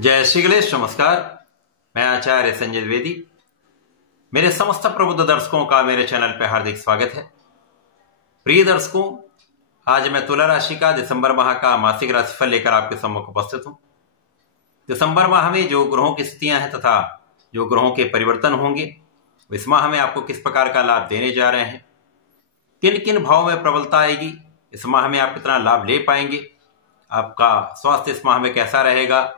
जय श्री गणेश। नमस्कार, मैं आचार्य संजय द्विवेदी। मेरे समस्त प्रबुद्ध दर्शकों का मेरे चैनल पर हार्दिक स्वागत है। प्रिय दर्शकों, आज मैं तुला राशि का दिसंबर माह का मासिक राशिफल लेकर आपके सम्मुख उपस्थित हूं। दिसंबर माह में जो ग्रहों की स्थितियां हैं तथा जो ग्रहों के परिवर्तन होंगे, इस माह में आपको किस प्रकार का लाभ देने जा रहे हैं, किन किन भावों में प्रबलता आएगी, इस माह में आप कितना लाभ ले पाएंगे, आपका स्वास्थ्य इस माह में कैसा रहेगा,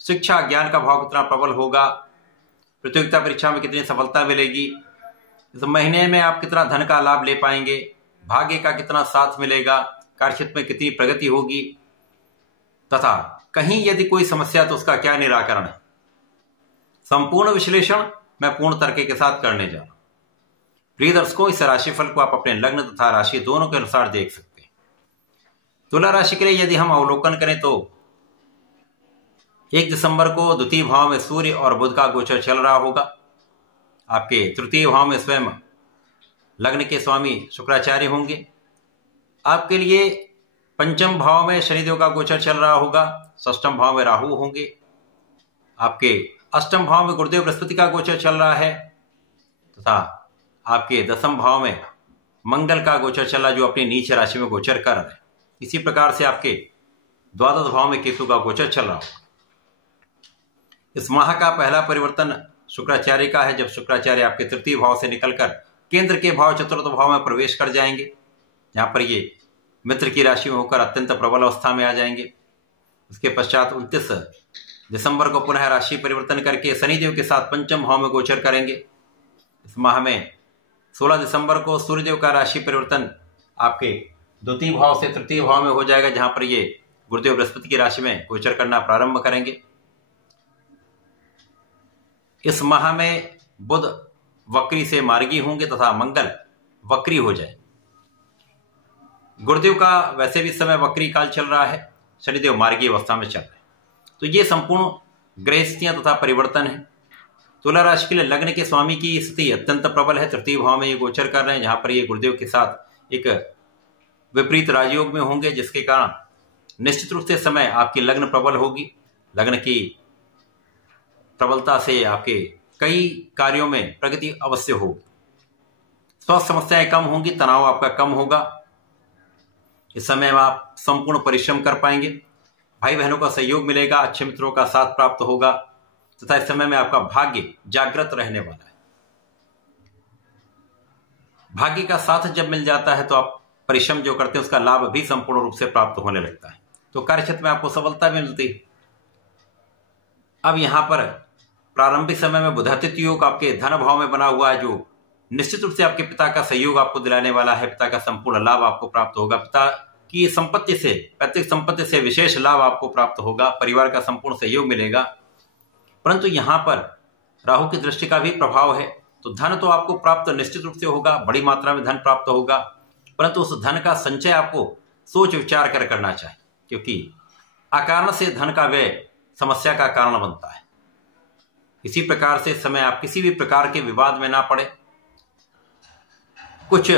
शिक्षा ज्ञान का भाव कितना प्रबल होगा, प्रतियोगिता परीक्षा में कितनी सफलता मिलेगी, इस महीने में आप कितना धन का लाभ ले पाएंगे, भाग्य का कितना साथ मिलेगा, कार्यक्षेत्र में कितनी प्रगति होगी तथा कहीं यदि कोई समस्या तो उसका क्या निराकरण है। संपूर्ण विश्लेषण मैं पूर्ण तर्क के साथ करने जा रहा हूं। प्रिय दर्शकों, इस राशिफल को आप अपने लग्न तथा राशि दोनों के अनुसार देख सकते हैं। तुला राशि के लिए यदि हम अवलोकन करें तो 1 दिसंबर को द्वितीय भाव में सूर्य और बुध का गोचर चल रहा होगा। आपके तृतीय भाव में स्वयं लग्न के स्वामी शुक्राचार्य होंगे। आपके लिए पंचम भाव में शनिदेव का गोचर चल रहा होगा। षष्ठम भाव में राहु होंगे। आपके अष्टम भाव में गुरुदेव बृहस्पति का गोचर चल रहा है तथा आपके दसम भाव में मंगल का गोचर चल रहा, जो अपनी नीच राशि में गोचर कर रहे हैं। इसी प्रकार से आपके द्वादश भाव में केतु का गोचर चल रहा होगा। इस माह का पहला परिवर्तन शुक्राचार्य का है, जब शुक्राचार्य आपके तृतीय भाव से निकलकर केंद्र के भाव चतुर्थ भाव में प्रवेश कर जाएंगे, जहां पर ये मित्र की राशि में होकर अत्यंत प्रबल अवस्था में आ जाएंगे। उसके पश्चात 29 दिसंबर को पुनः राशि परिवर्तन करके शनिदेव के साथ पंचम भाव में गोचर करेंगे। इस माह में 16 दिसंबर को सूर्यदेव का राशि परिवर्तन आपके द्वितीय भाव से तृतीय भाव में हो जाएगा, जहां पर ये गुरुदेव बृहस्पति की राशि में गोचर करना प्रारंभ करेंगे। इस माह में बुध वक्री से मार्गी होंगे तथा मंगल वक्री हो जाए। गुरुदेव का वैसे भी समय वक्री काल चल रहा है, शनिदेव मार्गी अवस्था में चल रहे हैं। तो ये संपूर्ण ग्रह स्थितियां तथा परिवर्तन है। तुला राशि के लिए लग्न के स्वामी की स्थिति अत्यंत प्रबल है। तृतीय भाव में ये गोचर कर रहे हैं, जहां पर ये गुरुदेव के साथ एक विपरीत राजयोग में होंगे, जिसके कारण निश्चित रूप से समय आपकी लग्न प्रबल होगी। लग्न की प्रबलता से आपके कई कार्यों में प्रगति अवश्य होगी। स्वास्थ्य समस्याएं कम होंगी, तनाव आपका कम होगा। इस समय में आप संपूर्ण परिश्रम कर पाएंगे। भाई बहनों का सहयोग मिलेगा, अच्छे मित्रों का साथ प्राप्त होगा तथा इस समय में आपका भाग्य जागृत रहने वाला है। भाग्य का साथ जब मिल जाता है तो आप परिश्रम जो करते हैं उसका लाभ भी संपूर्ण रूप से प्राप्त होने लगता है। तो कार्यक्षेत्र में आपको सफलता भी मिलती है। अब यहां पर प्रारंभिक समय में बुधादित्य योग आपके धन भाव में बना हुआ है, जो निश्चित रूप से आपके पिता का सहयोग आपको दिलाने वाला है। पिता का संपूर्ण लाभ आपको प्राप्त होगा। पिता की संपत्ति से, पैतृक संपत्ति से विशेष लाभ आपको प्राप्त होगा। परिवार का संपूर्ण सहयोग मिलेगा। परंतु यहां पर राहु की दृष्टि का भी प्रभाव है, तो धन तो आपको प्राप्त निश्चित रूप से होगा, बड़ी मात्रा में धन प्राप्त होगा। परंतु उस धन का संचय आपको सोच विचार कर करना चाहिए, क्योंकि अकारण से धन का व्यय समस्या का कारण बनता है। इसी प्रकार से इस समय आप किसी भी प्रकार के विवाद में ना पड़े। कुछ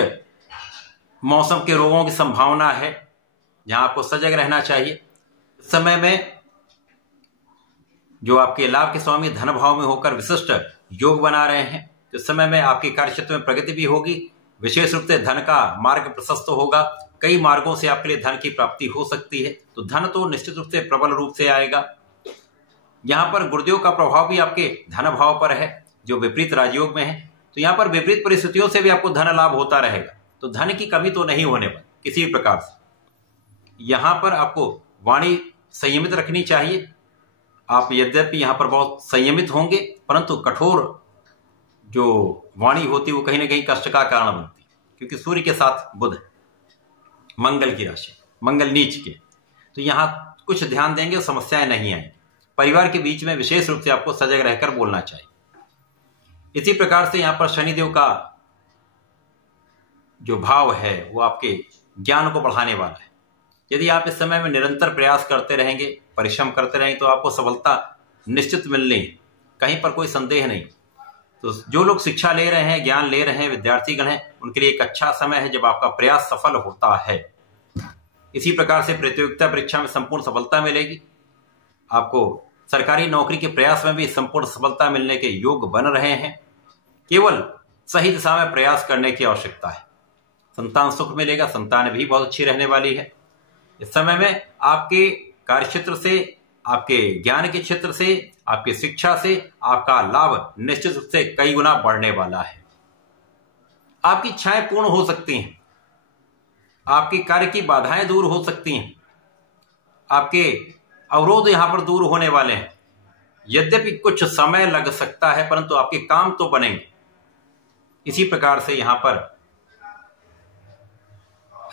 मौसम के रोगों की संभावना है, जहां आपको सजग रहना चाहिए। इस समय में जो आपके लाभ के स्वामी धन भाव में होकर विशिष्ट योग बना रहे हैं, तो इस समय में आपके कार्यक्षेत्र में प्रगति भी होगी। विशेष रूप से धन का मार्ग प्रशस्त होगा। कई मार्गों से आपके लिए धन की प्राप्ति हो सकती है। तो धन तो निश्चित रूप से प्रबल रूप से आएगा। यहां पर गुरुदेव का प्रभाव भी आपके धन भाव पर है, जो विपरीत राजयोग में है। तो यहां पर विपरीत परिस्थितियों से भी आपको धन लाभ होता रहेगा। तो धन की कमी तो नहीं होने वाली किसी भी प्रकार से। यहां पर आपको वाणी संयमित रखनी चाहिए। आप यद्यपि यहां पर बहुत संयमित होंगे, परंतु कठोर जो वाणी होती है वो कहीं ना कहीं कष्ट का कारण बनती है, क्योंकि सूर्य के साथ बुध, मंगल की राशि, मंगल नीच के। तो यहां कुछ ध्यान देंगे, समस्याएं नहीं आएंगी। परिवार के बीच में विशेष रूप से आपको सजग रहकर बोलना चाहिए। इसी प्रकार से यहां पर शनिदेव का जो भाव है वो आपके ज्ञान को बढ़ाने वाला है। यदि आप इस समय में निरंतर प्रयास करते रहेंगे, परिश्रम करते रहेंगे, तो आपको सफलता निश्चित मिलनी है, कहीं पर कोई संदेह नहीं। तो जो लोग शिक्षा ले रहे हैं, ज्ञान ले रहे हैं, विद्यार्थीगण हैं, उनके लिए एक अच्छा समय है जब आपका प्रयास सफल होता है। इसी प्रकार से प्रतियोगिता परीक्षा में संपूर्ण सफलता मिलेगी। आपको सरकारी नौकरी के प्रयास में भी संपूर्ण सफलता मिलने के योग बन रहे हैं। केवल सही दिशा में प्रयास करने की आवश्यकता है। संतान सुख मिलेगा, संतान भी बहुत अच्छी रहने वाली है। इस समय में आपके कार्यक्षेत्र से, आपके ज्ञान के क्षेत्र से, आपकी शिक्षा से आपका लाभ निश्चित रूप से कई गुना बढ़ने वाला है। आपकी इच्छाएं पूर्ण हो सकती हैं, आपके कार्य की बाधाएं दूर हो सकती हैं, आपके अवरोध यहां पर दूर होने वाले हैं। यद्यपि कुछ समय लग सकता है, परंतु आपके काम तो बनेंगे। इसी प्रकार से यहां पर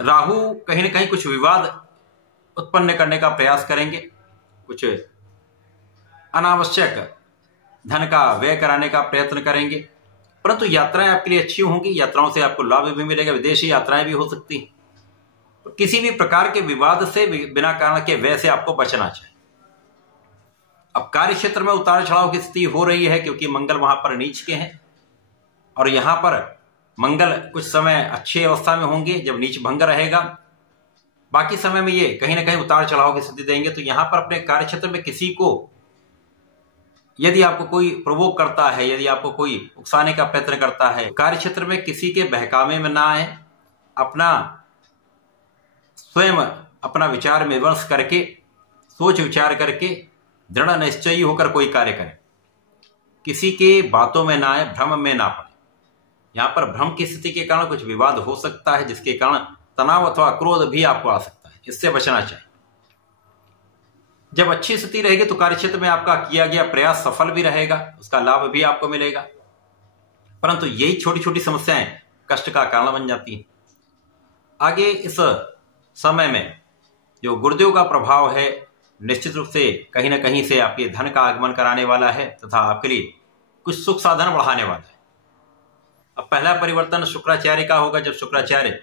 राहु कहीं ना कहीं कुछ विवाद उत्पन्न करने का प्रयास करेंगे, कुछ अनावश्यक धन का व्यय कराने का प्रयत्न करेंगे, परंतु यात्राएं आपके लिए अच्छी होंगी। यात्राओं से आपको लाभ भी मिलेगा, विदेशी यात्राएं भी हो सकती हैं। तो किसी भी प्रकार के विवाद से, बिना कारण के व्यय से आपको बचना चाहिए। अब कार्य क्षेत्र में उतार चढ़ाव की स्थिति हो रही है, क्योंकि मंगल वहां पर नीच के हैं, और यहां पर मंगल कुछ समय अच्छी अवस्था में होंगे जब नीच भंग रहेगा। बाकी समय में ये कहीं ना कहीं उतार चढ़ाव की स्थिति देंगे। तो यहां पर अपने कार्य क्षेत्र में किसी को, यदि आपको कोई प्रवोक करता है, यदि आपको कोई उकसाने का प्रयत्न करता है, कार्य क्षेत्र में किसी के बहकावे में ना आए। अपना स्वयं अपना विचार विमर्श करके, सोच विचार करके दृढ़ निश्चयी होकर कोई कार्य करें। किसी के बातों में ना आए, भ्रम में ना पड़े। यहां पर भ्रम की स्थिति के कारण कुछ विवाद हो सकता है, जिसके कारण तनाव अथवा क्रोध भी आपको आ सकता है। इससे बचना चाहिए। जब अच्छी स्थिति रहेगी तो कार्यक्षेत्र में आपका किया गया प्रयास सफल भी रहेगा, उसका लाभ भी आपको मिलेगा। परंतु यही छोटी छोटी समस्याएं कष्ट का कारण बन जाती हैं। आगे इस समय में जो गुरुदेव का प्रभाव है, निश्चित रूप से कहीं ना कहीं से आपके धन का आगमन कराने वाला है, तथा आपके लिए कुछ सुख साधन बढ़ाने वाला है। अब पहला परिवर्तन शुक्राचार्य का होगा, जब शुक्राचार्य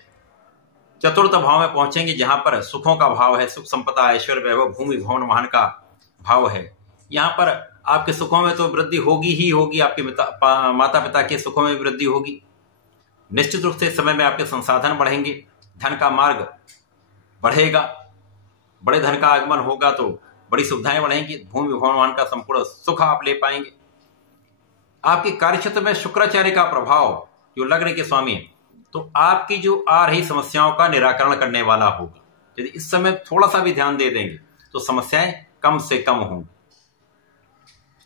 चतुर्थ भाव में पहुंचेंगे, जहां पर सुखों का भाव है, सुख संपदा ऐश्वर्य वैभव भूमि भवन वाहन का भाव है। यहां पर आपके सुखों में तो वृद्धि होगी ही होगी, आपके माता पिता के सुखों में वृद्धि होगी। निश्चित रूप से समय में आपके संसाधन बढ़ेंगे, धन का मार्ग बढ़ेगा, बड़े धन का आगमन होगा तो बड़ी सुविधाएं बढ़ेंगी, भूमि भवन वाहन का संपूर्ण सुख आप ले पाएंगे। आपके कार्यक्षेत्र में शुक्राचार्य का प्रभाव जो लग्न के स्वामी है, तो आपकी जो आ रही समस्याओं का निराकरण करने वाला होगा। यदि इस समय थोड़ा सा भी ध्यान दे देंगे तो समस्याएं कम से कम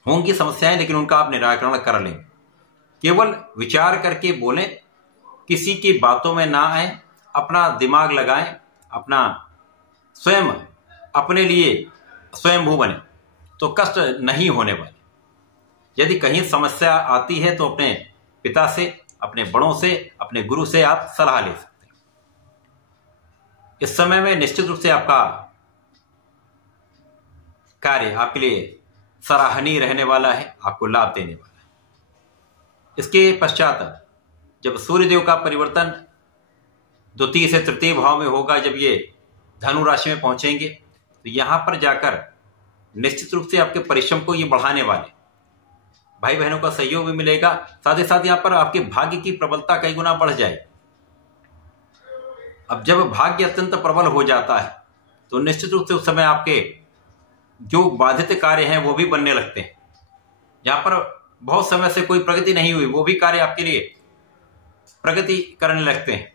होंगी समस्याएं, लेकिन उनका आप निराकरण कर लें। केवल विचार करके बोलें, किसी की बातों में ना आए, अपना दिमाग लगाएं, अपना स्वयं अपने लिए स्वयंभू बने, तो कष्ट नहीं होने वाले। यदि कहीं समस्या आती है तो अपने पिता से, अपने बड़ों से, अपने गुरु से आप सलाह ले सकते हैं। इस समय में निश्चित रूप से आपका कार्य आपके लिए सराहनीय रहने वाला है, आपको लाभ देने वाला है। इसके पश्चात जब सूर्यदेव का परिवर्तन द्वितीय से तृतीय भाव में होगा, जब ये धनु राशि में पहुंचेंगे, तो यहां पर जाकर निश्चित रूप से आपके परिश्रम को ये बढ़ाने वाले, भाई बहनों का सहयोग भी मिलेगा। साथ ही साथ यहां पर आपके भाग्य की प्रबलता कई गुना बढ़ जाए। अब जब भाग्य अत्यंत प्रबल हो जाता है तो निश्चित रूप से उस समय आपके जो बाधित कार्य हैं वो भी बनने लगते हैं। जहां पर बहुत समय से कोई प्रगति नहीं हुई, वो भी कार्य आपके लिए प्रगति करने लगते हैं।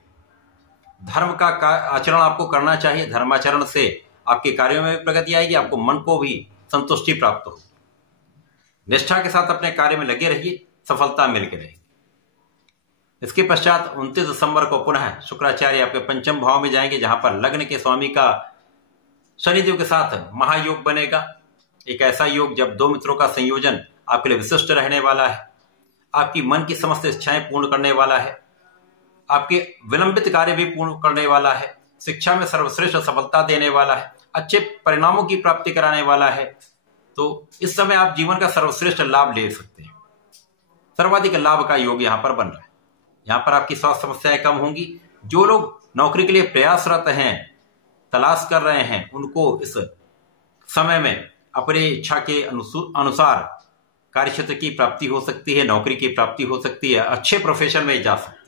धर्म का आचरण आपको करना चाहिए। धर्माचरण से आपके कार्यों में भी प्रगति आएगी, आपको मन को भी संतुष्टि प्राप्त होगी। निष्ठा के साथ अपने कार्य में लगे रहिए, सफलता मिलकर रहेगी। इसके पश्चात 29 दिसंबर को पुनः शुक्राचार्य आपके पंचम भाव में जाएंगे, जहां पर लग्न के स्वामी का शनिदेव के साथ महायोग बनेगा। एक ऐसा योग जब दो मित्रों का संयोजन आपके लिए विशिष्ट रहने वाला है, आपकी मन की समस्त इच्छाएं पूर्ण करने वाला है, आपके विलंबित कार्य भी पूर्ण करने वाला है, शिक्षा में सर्वश्रेष्ठ सफलता देने वाला है, अच्छे परिणामों की प्राप्ति कराने वाला है। तो इस समय आप जीवन का सर्वश्रेष्ठ लाभ ले सकते हैं। सर्वाधिक लाभ का योग यहां पर बन रहा है। यहां पर आपकी स्वास्थ्य समस्याएं कम होंगी। जो लोग नौकरी के लिए प्रयासरत हैं, तलाश कर रहे हैं, उनको इस समय में अपनी इच्छा के अनुसार कार्यक्षेत्र की प्राप्ति हो सकती है, नौकरी की प्राप्ति हो सकती है, अच्छे प्रोफेशन में जा सकते हैं।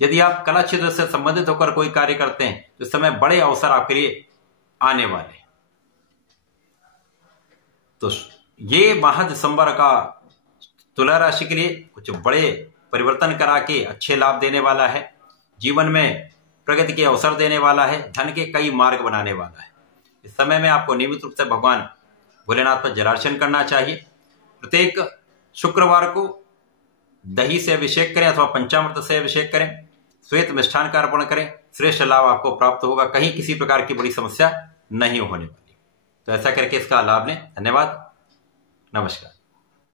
यदि आप कला क्षेत्र से संबंधित होकर कोई कार्य करते हैं तो इस समय बड़े अवसर आपके लिए आने वाले हैं। तो ये माह दिसंबर का तुला राशि के लिए कुछ बड़े परिवर्तन करा के अच्छे लाभ देने वाला है, जीवन में प्रगति के अवसर देने वाला है, धन के कई मार्ग बनाने वाला है। इस समय में आपको नियमित रूप से भगवान भोलेनाथ पर जलार्चन करना चाहिए। प्रत्येक शुक्रवार को दही से अभिषेक करें अथवा पंचामृत से अभिषेक करें, श्वेत मिष्ठान का अर्पण करें, श्रेष्ठ लाभ आपको प्राप्त होगा, कहीं किसी प्रकार की बड़ी समस्या नहीं होने वाली। तो ऐसा करके इसका लाभ लें। धन्यवाद, नमस्कार।